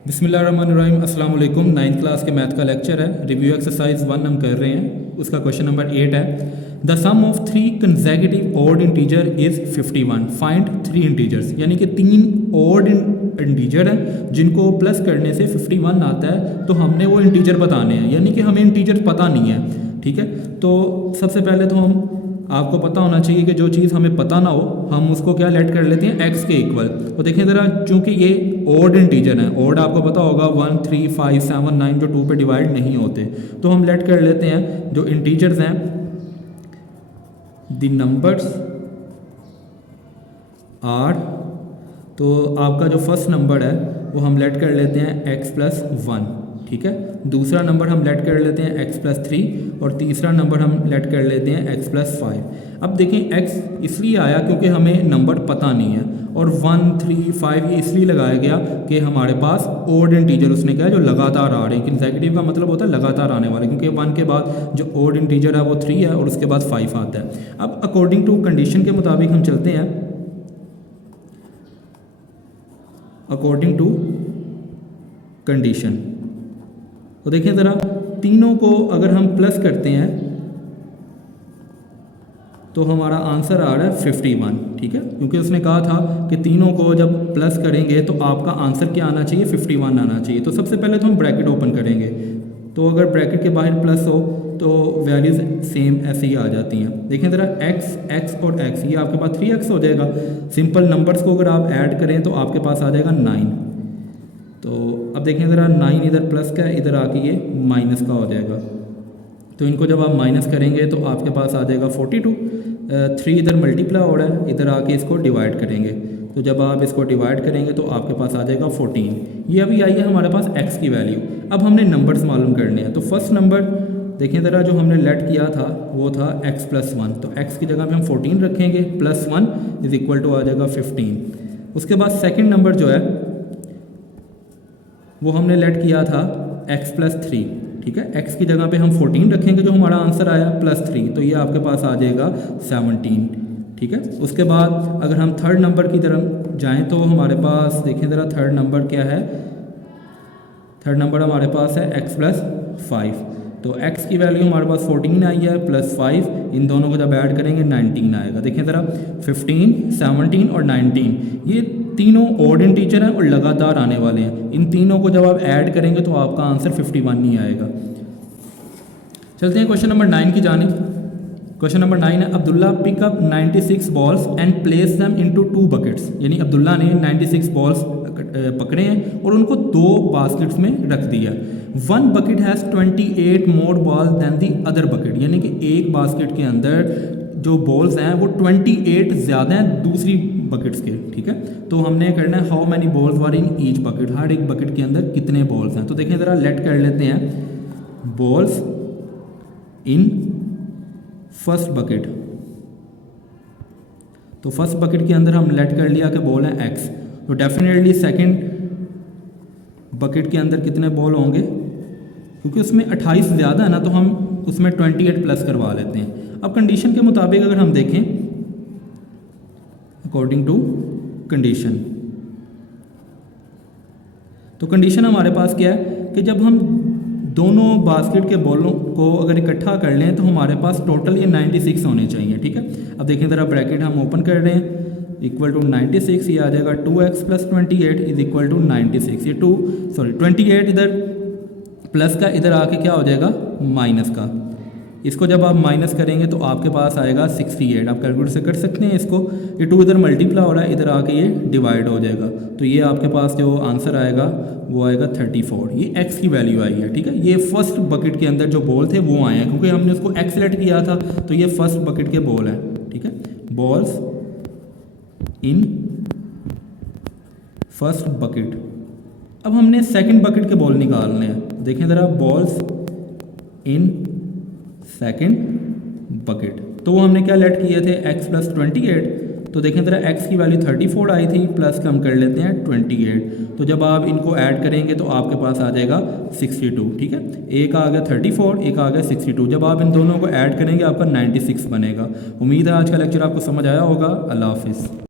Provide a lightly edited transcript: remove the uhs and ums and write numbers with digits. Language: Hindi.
बिस्मिल्लाहिर्रहमानिर्रहीम अस्सलाम वालेकुम। 9th क्लास के मैथ का लेक्चर है। रिव्यू एक्सरसाइज 1 हम कर रहे हैं। उसका क्वेश्चन नंबर 8 है, the sum of 3 consecutive odd integer is 51, find 3 integers. यानी कि 3 ऑड इंटीजर हैं जिनको प्लस करने से 51 आता है, तो हमने वो इंटीजर बताने हैं, यानी कि हमें इंटीजर पता नहीं है। ठीक है, तो सबसे पहले तो आपको पता होना चाहिए कि जो चीज़ हमें पता ना हो हम उसको क्या लेट कर लेते हैं x के इक्वल। तो देखें ज़रा, चूंकि ये ऑड इंटीजर है, ऑड आपको पता होगा 1, 3, 5, 7, 9 जो 2 पे डिवाइड नहीं होते, तो हम लेट कर लेते हैं जो इंटीजर्स हैं, द नंबर्स आर। तो आपका जो फर्स्ट नंबर है वो हम लेट कर लेते हैं x+1। ठीक है, दूसरा नंबर हम लेट कर लेते हैं x+3 और तीसरा नंबर हम लेट कर लेते हैं x+5। अब देखें x इसलिए आया क्योंकि हमें नंबर पता नहीं है, और 1, 3, 5 ये इसलिए लगाया गया कि हमारे पास ऑड इंटीजर उसने कहा जो लगातार आ रहे हैं। कंसेक्यूटिव का मतलब होता है लगातार आने वाले, क्योंकि 1 के बाद जो ऑड इंटीजर है वो 3 है और उसके बाद 5 आता है। अब अकॉर्डिंग टू कंडीशन के मुताबिक हम चलते हैं। अकॉर्डिंग टू कंडीशन तो देखिए ज़रा, तीनों को अगर हम प्लस करते हैं तो हमारा आंसर आ रहा है 51। ठीक है, क्योंकि उसने कहा था कि तीनों को जब प्लस करेंगे तो आपका आंसर क्या आना चाहिए, 51 आना चाहिए। तो सबसे पहले तो हम ब्रैकेट ओपन करेंगे, तो अगर ब्रैकेट के बाहर प्लस हो तो वैल्यूज़ सेम ऐसे ही आ जाती हैं। देखें ज़रा, x और x, ये आपके पास 3x हो जाएगा। सिंपल नंबर्स को अगर आप ऐड करें तो आपके पास आ जाएगा 9। तो अब देखें ज़रा, 9 इधर प्लस का है, इधर आके ये माइनस का हो जाएगा। तो इनको जब आप माइनस करेंगे तो आपके पास आ जाएगा 42। 3 इधर मल्टीप्लाई हो रहा है, इधर आके इसको डिवाइड करेंगे, तो जब आप इसको डिवाइड करेंगे तो आपके पास आ जाएगा 14। ये अभी आई है हमारे पास x की वैल्यू। अब हमने नंबर्स मालूम करने हैं। तो फर्स्ट नंबर देखें ज़रा, जो हमने लेट किया था वो था x+1, तो x की जगह पे हम 14 रखेंगे, +1 इज इक्वल टू आ जाएगा 15। उसके बाद सेकेंड नंबर जो है वो हमने लेट किया था x+3। ठीक है, x की जगह पे हम 14 रखेंगे, जो हमारा आंसर आया +3, तो ये आपके पास आ जाएगा 17। ठीक है, उसके बाद अगर हम थर्ड नंबर की तरफ जाएं तो हमारे पास देखें ज़रा, थर्ड नंबर क्या है, थर्ड नंबर हमारे पास है x+5। तो x की वैल्यू हमारे पास 14 आई है, +5, इन दोनों को जब ऐड करेंगे 19 आएगा। देखें ज़रा, 15, 17 और 19 ये तीनों ऑड इंटीजर हैं और लगातार आने वाले हैं। इन तीनों को जब आप ऐड करेंगे तो आपका आंसर 51 नहीं आएगा। चलते हैं क्वेश्चन नंबर 9 की जानिब। क्वेश्चन नंबर 9 है, Abdullah pickup 96 balls and place them into 2 buckets. यानी अब्दुल्ला ने 96 बॉल्स पकड़े हैं और उनको 2 बास्केट्स में रख दिया। 1 bucket has 28 more ball than the other bucket, यानी कि एक बास्केट के अंदर जो बॉल्स हैं वो 28 ज़्यादा हैं दूसरी बकेट्स के। ठीक है, तो हमने करना है how many balls were in each bucket, हर एक बकेट के अंदर कितने बॉल्स हैं। तो देखें ज़रा, लेट कर लेते हैं बॉल्स इन फर्स्ट बकेट। तो फर्स्ट बकेट के अंदर हम लेट कर लिया कि बॉल है x, तो डेफिनेटली सेकंड बकेट के अंदर कितने बॉल होंगे, क्योंकि उसमें 28 ज़्यादा है ना, तो हम उसमें 28 प्लस करवा लेते हैं। अब कंडीशन के मुताबिक अगर हम देखें, अकॉर्डिंग टू कंडीशन, तो कंडीशन हमारे पास क्या है कि जब हम दोनों बास्केट के बॉलों को अगर इकट्ठा कर लें तो हमारे पास टोटल ये 96 होने चाहिए। ठीक है, अब देखें ज़रा, ब्रैकेट हम ओपन कर रहे हैं, इक्वल टू 96, ये आ जाएगा 2x + 28 इज इक्वल टू 96। ये 28 इधर प्लस का, इधर आके क्या हो जाएगा माइनस का। इसको जब आप माइनस करेंगे तो आपके पास आएगा 68। आप कैलकुलेटर से कर सकते हैं इसको। ये 2 इधर मल्टीप्लाई हो रहा है, इधर आके ये डिवाइड हो जाएगा, तो ये आपके पास जो आंसर आएगा वो आएगा 34। ये x की वैल्यू आई है। ठीक है, ये फर्स्ट बकेट के अंदर जो बॉल थे वो आए हैं, क्योंकि हमने उसको x सेलेक्ट किया था, तो ये फर्स्ट बकेट के बॉल हैं। ठीक है, बॉल्स इन फर्स्ट बकेट। अब हमने सेकंड बकेट के बॉल निकालने हैं। देखें ज़रा, बॉल्स इन सेकंड बकेट, तो वो हमने क्या लेट किए थे x+28। तो देखें ज़रा, x की वैल्यू 34 आई थी, प्लस का हम कर लेते हैं 28। तो जब आप इनको ऐड करेंगे तो आपके पास आ जाएगा 62। ठीक है, एक आ गया 34, एक आ गया 62। जब आप इन दोनों को ऐड करेंगे आपका 96 बनेगा। उम्मीद है आज का लेक्चर आपको समझ आया होगा। अल्लाह हाफिज़।